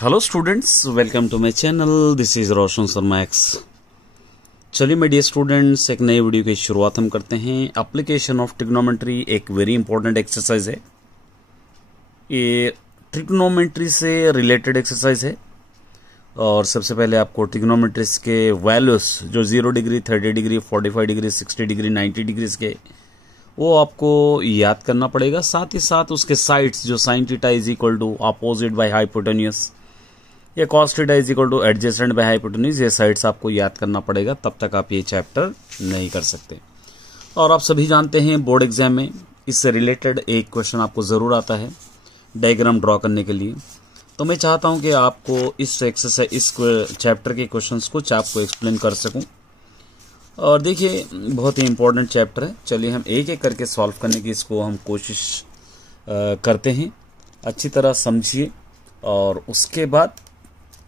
Hello students, welcome to my channel. This is Roshan Sharma X. चलिए मेरे dear students, एक नए वीडियो की शुरुआत हम करते हैं। एप्लीकेशन ऑफ ट्रिग्नोमेट्री एक वेरी इंपॉर्टेंट एक्सरसाइज है। ये ट्रिग्नोमेट्री से रिलेटेड एक्सरसाइज है और सबसे पहले आपको ट्रिग्नोमेट्रीज के वैल्यूज जो 0 degree, 30 degree, 45 degree, 60 degree, 90 degrees के वो आपको याद करना पड़ेगा। साथ ही साथ उसके साइड्स जो sine theta is equal to opposite by hypotenuse या cos theta is equal to adjacent by hypotenuse, ये साइड्स आपको याद करना पड़ेगा, तब तक आप ये चैप्टर नहीं कर सकते। और आप सभी जानते हैं बोर्ड एग्जाम में इससे रिलेटेड एक क्वेश्चन आपको जरूर आता है डायग्राम ड्रॉ करने के लिए। तो मैं चाहता हूं कि आपको इस एक्सरसाइज, इस चैप्टर के क्वेश्चंस को आपको एक्सप्लेन कर सकूं। और देखिए बहुत ही इंपॉर्टेंट चैप्टर है। चलिए हम एक एक करके सॉल्व करने की इसको हम कोशिश करते हैं। अच्छी तरह समझिए और उसके बाद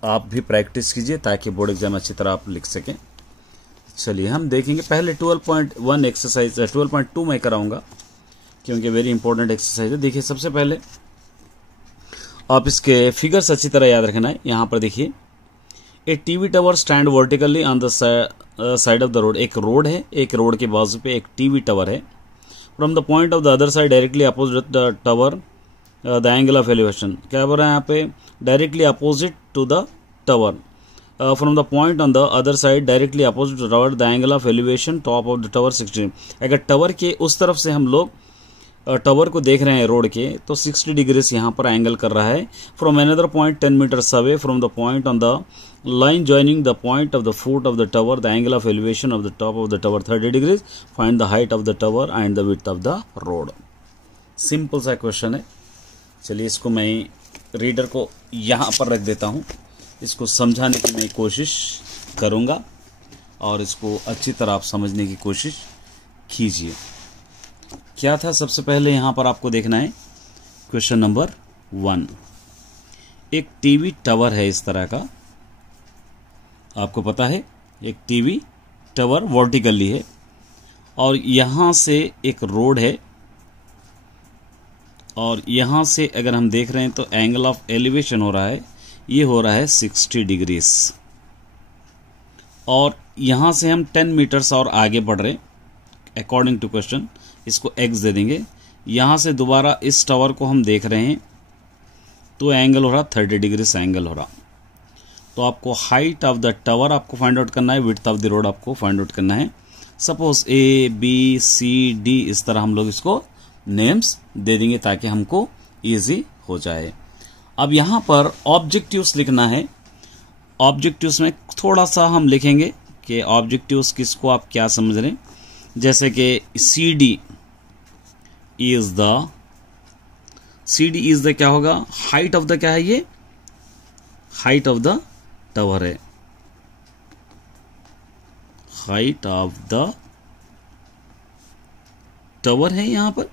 आप भी प्रैक्टिस कीजिए ताकि बोर्ड एग्जाम अच्छी तरह आप लिख सकें। चलिए हम देखेंगे पहले 12.1 एक्सरसाइज 12.2 मैं कराऊंगा क्योंकि वेरी इंपॉर्टेंट एक्सरसाइज है। देखिए सबसे पहले आप इसके फिगर्स अच्छी तरह याद रखना है। यहाँ पर देखिए a TV tower stand vertically on the side of the road. एक रोड है, एक रोड के बाजू पे एक टीवी टावर है। From the point of the other side directly opposite the tower the angle of elevation. क्या बोल रहा है यहाँ पे? Directly opposite to the tower. From the point on the other side directly opposite to tower the angle of elevation top of the tower 60। अगर tower के उस तरफ से हम लोग टावर को देख रहे हैं रोड के, तो 60 डिग्री यहाँ पर एंगल कर रहा है। From another point 10 metres away from the point on the line joining the point of the foot of the tower, the angle of elevation of the top of the tower 30 degrees. Find the height of the tower and the width of the road. Simple सा question है। चलिए इसको मैं reader को यहाँ पर रख देता हूँ। इसको समझाने की मैं कोशिश करूँगा और इसको अच्छी तरह आप समझने की कोशिश कीजिए। क्या था सबसे पहले यहाँ पर आपको देखना है क्वेश्चन नंबर 1। एक टीवी टावर है इस तरह का, आपको पता है एक टीवी टावर वर्टिकली है और यहां से एक रोड है और यहां से अगर हम देख रहे हैं तो एंगल ऑफ एलिवेशन हो रहा है, ये हो रहा है 60 डिग्रीज। और यहां से हम 10 मीटर्स और आगे बढ़ रहे हैं अकॉर्डिंग टू क्वेश्चन, इसको एक्स दे देंगे। यहां से दोबारा इस टावर को हम देख रहे हैं तो एंगल हो रहा 30 डिग्रीज एंगल हो रहा। तो आपको हाइट ऑफ द टावर आपको फाइंड आउट करना है, विड्थ ऑफ द रोड आपको फाइंड आउट करना है। Suppose A B C D इस तरह हम लोग इसको नेम्स दे देंगे ताकि हमको इजी हो जाए। अब यहां पर ऑब्जेक्टिव्स लिखना है। ऑब्जेक्टिव्स में थोड़ा सा हम लिखेंगे कि ऑब्जेक्टिव्स किसको आप क्या समझ रहे हैं। जैसे कि सी डी इज द क्या होगा, हाइट ऑफ द क्या है, ये हाइट ऑफ द टावर है, हाइट ऑफ द टावर है यहां पर।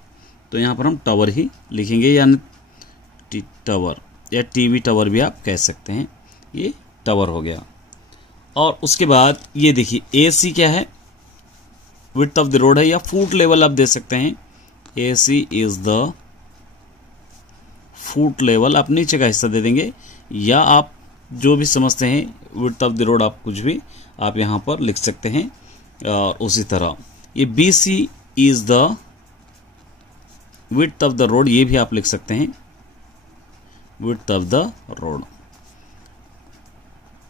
तो यहां पर हम टावर ही लिखेंगे, यानी टावर या टीवी टावर भी आप कह सकते हैं। ये टावर हो गया। और उसके बाद ये देखिए एसी क्या है, विड्थ ऑफ द रोड है या फुट लेवल आप दे सकते हैं। AC is the foot level, आप नीचे का हिस्सा दे देंगे या आप जो भी समझते हैं विड्थ ऑफ द रोड, आप कुछ भी आप यहां पर लिख सकते हैं। और उसी तरह ये BC is the width of the road, ये भी आप लिख सकते हैं width of the road.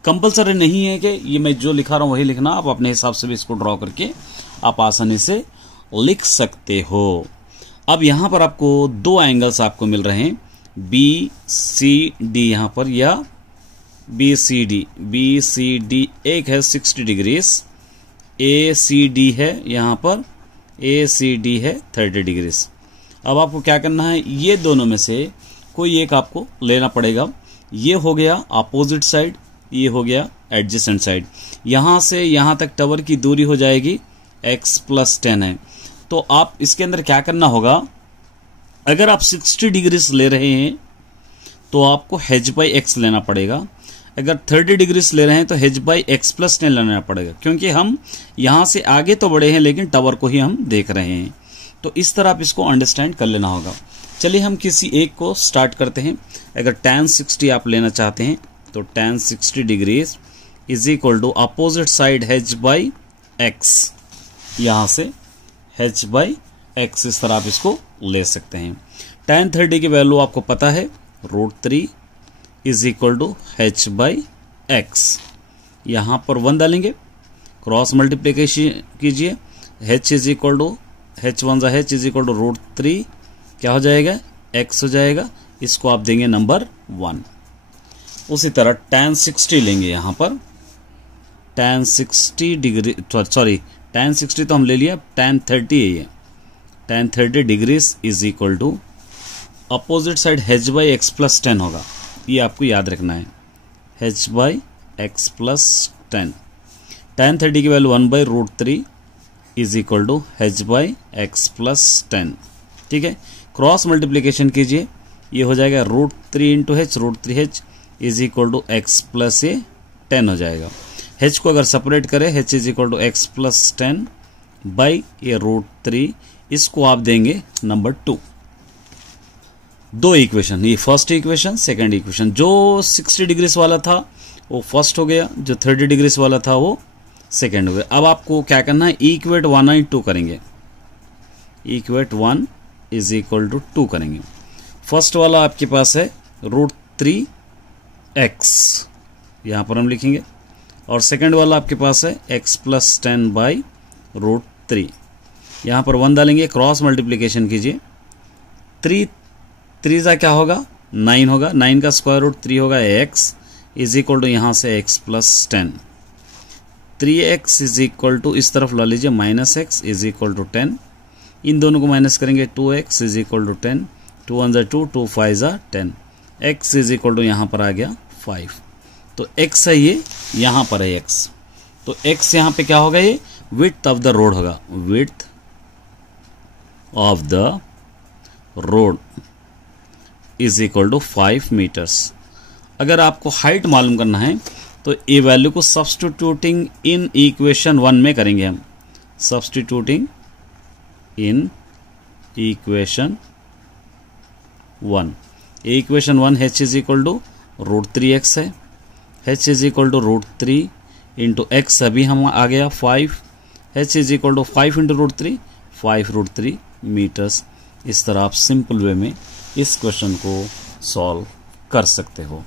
Compulsory नहीं है कि ये मैं जो लिखा रहा हूं वही लिखना, आप अपने हिसाब से भी इसको ड्रॉ करके आप आसानी से लिख सकते हो। अब यहां पर आपको दो एंगल्स आपको मिल रहे हैं, BCD यहां पर या BCD एक है 60 डिग्रीज, ACD है यहां पर, ACD है 30 डिग्रीज। अब आपको क्या करना है, ये दोनों में से कोई एक आपको लेना पड़ेगा। ये हो गया अपोजिट साइड, ये हो गया एडजेसेंट साइड। यहां से यहां तक टावर की दूरी हो जाएगी x+10 है। तो आप इसके अंदर क्या करना होगा, अगर आप 60 डिग्रीज ले रहे हैं तो आपको h/x लेना पड़ेगा। अगर 30 डिग्रीज ले रहे हैं तो h/x+10 लेना पड़ेगा, क्योंकि हम यहां से आगे तो बढ़े हैं लेकिन टावर को ही हम देख रहे हैं। तो इस तरह आप इसको अंडरस्टैंड कर लेना होगा। चलिए हम किसी एक को स्टार्ट करते हैं। अगर tan 60 आप लेना चाहते हैं तो tan 60 degrees is equal to opposite side h by x। यहां से h बाई x इस तरह आप इसको ले सकते हैं। tan 30 की वैल्यू आपको पता है √3 is equal to h by x। यहां पर 1 डालेंगे, क्रॉस मल्टीप्लीकेशन कीजिए, h is equal to h1 h is equal to √3 क्या हो जाएगा x हो जाएगा। इसको आप देंगे नंबर 1। उसी तरह tan 60 लेंगे, यहां पर tan 60 डिग्री tan 60 तो हम ले लिया, tan 30 है ये। tan 30 degrees is equal to opposite side h by x plus 10 होगा। ये आपको याद रखना है, h by x plus 10। tan 30 की value 1 by √3 is equal to h by x plus 10। ठीक है, क्रॉस मल्टीप्लीकेशन कीजिए, ये हो जाएगा √3 into h, √3h is equal to x plus ये 10 हो जाएगा। h को अगर सेपरेट करें, h is equal to x plus 10 by ये √3, इसको आप देंगे नंबर 2। दो इक्वेशन, ये फर्स्ट इक्वेशन, सेकंड इक्वेशन। जो 60 डिग्रीज वाला था वो फर्स्ट हो गया, जो 30 डिग्रीज वाला था वो सेकंड हो गया। अब आपको क्या करना है, इक्वेट 1 और 2 करेंगे। इक्वेट 1 इज इक्वल टू 2 करेंगे। फर्स्ट वाला आपके पास है √3x, यहां पर हम लिखेंगे, और सेकंड वाला आपके पास है x प्लस 10 बाई √3। यहां पर 1 डालेंगे, क्रॉस मल्टीप्लीकेशन कीजिए, 3 जा क्या होगा 9 होगा, 9 का स्क्वायर रूट 3 होगा x इज इक्वल टू यहां से x plus 10। 3x is equal to इस तरफ ला लीजिए -x इज इक्वल टू 10। इन दोनों को माइनस करेंगे, 2x is equal to 10, 2 1 2, 2 5 10, x is equal to यहां पर आ गया 5। तो x है ये, यहां पर है x, तो x यहां पे क्या होगा, ये विड्थ ऑफ द रोड होगा, width of the road is equal to 5 metres. अगर आपको हाइट मालूम करना है तो ये वैल्यू को सब्स्टिट्यूटिंग इन इक्वेशन 1 में करेंगे हम, substituting in equation 1। Equation 1 h is equal to √3x है, h is equal to √3 into x अभी हम आ गया 5, h is equal to 5 into √3, 5 √3 metres. इस तरह आप सिंपल वे में इस क्वेश्चन को सॉल्व कर सकते हो।